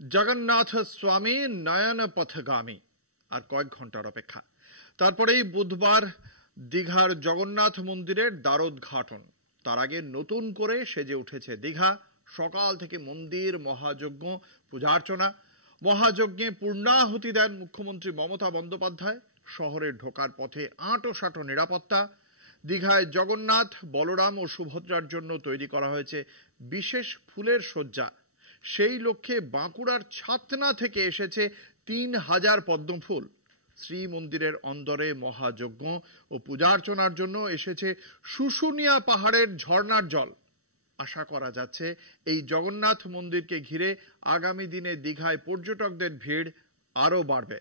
জগন্নাথ স্বামী নয়ন পথগামী। আর কয়েক ঘন্টার অপেক্ষা, তারপরেই বুধবার দীঘার জগন্নাথ মন্দিরের দ্বারোদ্ঘাটন। তার আগে নতুন করে সেজে উঠেছে দীঘা। সকাল থেকে মন্দির, মহাযজ্ঞ, পূজার্চনা। মহাযজ্ঞে পূর্ণাহুতি দেন মুখ্যমন্ত্রী মমতা বন্দ্যোপাধ্যায়। শহরে ঢোকার পথে আঁটোসাঁটো নিরাপত্তা। দীঘায় জগন্নাথ, বলরাম ও সুভদ্রার জন্য তৈরি করা হয়েছে বিশেষ ফুলের সজ্জা। সেই লক্ষ্যে বাঁকুড়ার ছাতনা থেকে এসেছে ৩,০০০ পদ্মফুল। শ্রীমন্দিরের অন্দরে মহাযজ্ঞ ও পূজার্চনার জন্য এসেছে শুশুনিয়া পাহাড়ের ঝর্ণার জল। আশা করা যাচ্ছে এই জগন্নাথ মন্দিরকে ঘিরে আগামী দিনে দীঘায় পর্যটকদের ভিড় আরও বাড়বে।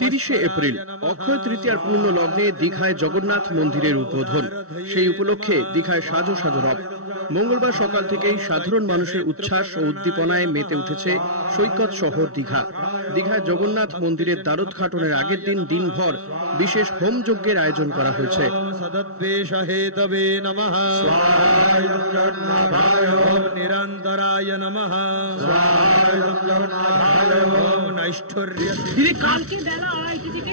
৩০শে এপ্রিল অক্ষয় তৃতীয়ার পূর্ণ লগ্নে দীঘায় জগন্নাথ মন্দিরের উদ্বোধন। সেই উপলক্ষে দীঘায় সাজো সাজো রব। মঙ্গলবার সকাল থেকেই সাধারণ মানুষের উচ্ছ্বাস ও উদ্দীপনায় মেতে উঠেছে সৈকত শহর দীঘা। দীঘায় জগন্নাথ মন্দিরের দ্বারোদ্ঘাটনের আগের দিন দিনভর বিশেষ হোম যজ্ঞের আয়োজন করা হয়েছে। কালকে বেলা ২:৩০ থেকে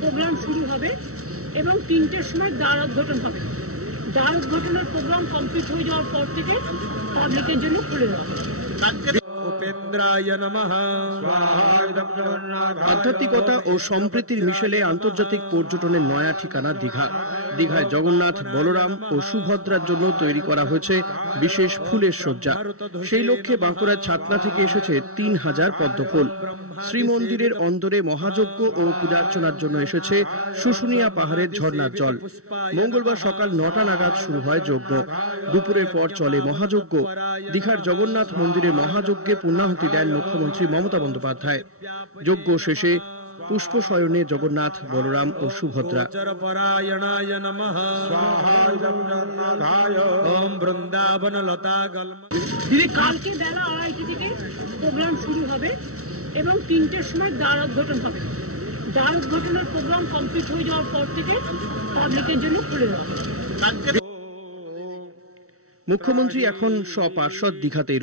প্রোগ্রাম শুরু হবে এবং ৩টের সময় দ্বারোদ্ঘাটন হবে। দ্বারোদ্ঘাটনের প্রোগ্রাম কমপ্লিট হয়ে যাওয়ার পর থেকে পাবলিকের জন্য খুলে দেওয়া হবে। আধ্যাত্মিকতা ও সম্প্রীতির মিশেলে আন্তর্জাতিক পর্যটনের নয়া ঠিকানা দীঘা। দীঘায় জগন্নাথ, বলরাম ও সুভদ্রার জন্য তৈরি করা হয়েছে বিশেষ ফুলের সজ্জা। সেই লক্ষ্যে বাঁকুড়ার ছাতনা থেকে এসেছে ৩,০০০ পদ্মফুল। শ্রীমন্দিরের অন্দরে মহাযজ্ঞ ও পূজার্চনার জন্য এসেছে শুশুনিয়া পাহাড়ের ঝর্ণার জল। মঙ্গলবার সকাল ৯টা নাগাদ শুরু হয় যজ্ঞ। দুপুরের পর চলে মহাযজ্ঞ। দীঘার জগন্নাথ মন্দিরের মহাযজ্ঞে পূর্ণাহুতি দেন মুখ্যমন্ত্রী মমতা বন্দ্যোপাধ্যায়। যজ্ঞ শেষে পুষ্প শয়নে জগন্নাথ, বলরাম ও সুভদ্রা। কালকে বেলা ২:৩০ থেকে প্রোগ্রাম শুরু হবে এবং ৩টের সময় দ্বারোদ্ঘাটন হবে। দ্বারোদ্ঘাটনের প্রোগ্রাম কমপ্লিট হয়ে যাওয়ার পর থেকে পাবলিকের জন্য খুলে দেওয়া হবে। মুখ্যমন্ত্রী এখন সপার্ষদ দীঘাতেই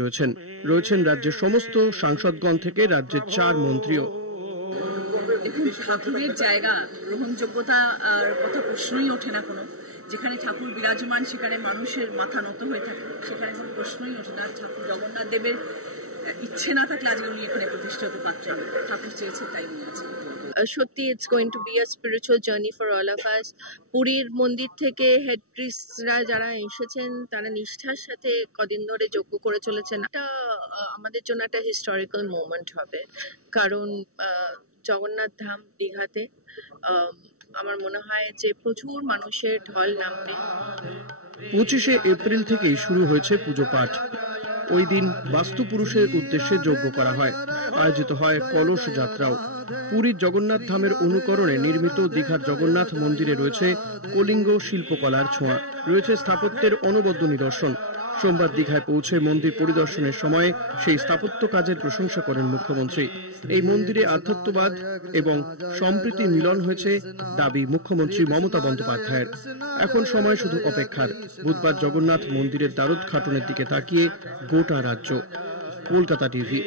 রয়েছেন রাজ্যের সমস্ত সাংসদগণ থেকে রাজ্যের ৪ মন্ত্রীও। দেখুন, ঠাকুরের জায়গা গ্রহণযোগ্যতা কথা প্রশ্নই ওঠে না কোনো। যেখানে ঠাকুর বিরাজমান সেখানে মানুষের মাথা নত হয়ে থাকে, সেখানে কোনো প্রশ্নই ওঠে না। ঠাকুর জগন্নাথ দেবের ইচ্ছে না থাকলে আজকে উনি এখানে প্রতিষ্ঠা হতে পারতেন। ঠাকুর চেয়েছে তাই উনি আছেন। সত্যি it's going to be a spiritual journey for all of us. পুরীর মন্দির থেকে হেড প্রিস্টরা যারা এসেছেন তারা নিষ্ঠার সাথে কদিন ধরে যজ্ঞ করে চলেছেন। এটা আমাদের জন্য একটা হিস্টোরিক্যাল মোমেন্ট হবে, কারণ জগন্নাথ ধাম দীঘাতে আমার মনে হয় যে প্রচুর মানুষের ঢল নামবে। ২৫শে এপ্রিল থেকেই শুরু হয়েছে পুজো পাঠ। ওই দিন বাস্তু পুরুষের উদ্দেশ্যে যজ্ঞ করা হয়। আয়োজিত হয় কলস যাত্রাও। পুরীর জগন্নাথ ধামের অনুকরণে নির্মিত দীঘার জগন্নাথ মন্দিরে রয়েছে কলিঙ্গ শিল্পকলার ছোঁয়া, রয়েছে স্থাপত্যের অনবদ্য নিদর্শন। সোমবার দীঘায় পৌঁছে মন্দির পরিদর্শনের সময় সেই স্থাপত্য কাজের প্রশংসা করেন মুখ্যমন্ত্রী। এই মন্দিরে আধ্যাত্মবাদ এবং সম্প্রীতি মিলন হয়েছে দাবি মুখ্যমন্ত্রী মমতা বন্দ্যোপাধ্যায়ের। এখন সময় শুধু অপেক্ষার। বুধবার জগন্নাথ মন্দিরের দ্বারোদ্ঘাটনের দিকে তাকিয়ে গোটা রাজ্য। কলকাতা টিভি।